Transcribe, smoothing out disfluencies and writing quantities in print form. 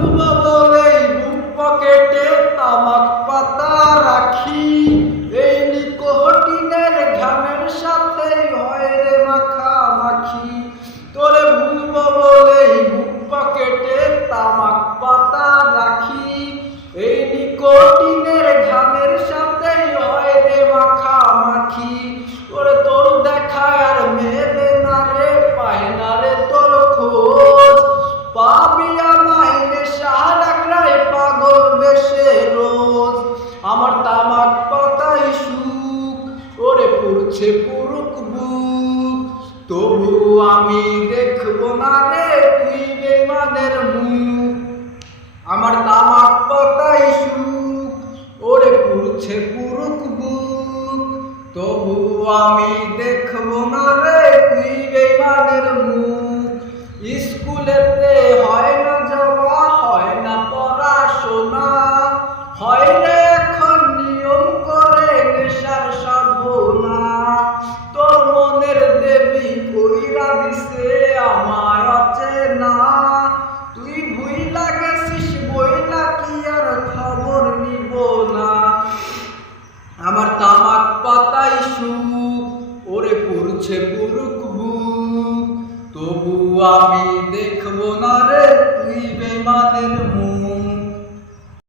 ভুলবো বলেই বুক পকেটে তামাক পাতা রাখি, এই নিকোটিনের ঘামের সাথে হয় রে মাখামাখি। তোরে ভুলবো বলেই বুক পকেটে তামাক পাতা রাখি, এই নিকোটিনের ঘামের সাথে হয় রে মাখামাখি। ওরে তোর দেখা আর মেলে না রে, পায় না রে তোর খোঁজ, পাবি আমায় নেশার আখড়ায় পাগল বেশে রোজ। আমার তামাক পাতাই সুখ, ওরে পুড়ছে পুরুক বুক, তবু আমি দেখবো না রে তুই বেঈমানের মুখ। আমার তামাক পাতাই সুখ, ওরে পুড়ছে পুরুক বুক, তবু আমি দেখবো না রে তুই বেঈমানের মুখ। স্কুলেতে হয় না যাওয়া, হয় না পড়াশোনা, হয় না এখন নিয়ম করে নেশার সাধনা। তোর মনের দেবী কইরা দিছে আমায় অচেনা, তুই ভুইলা গেছিস বইলা কি আর খবর নিব না। আমার তামাক পাতাই সুখ, ওরে পুড়ছে পুরুক বুক, তবু আমি দেখবো না রে তুই বেঈমানের মুখ।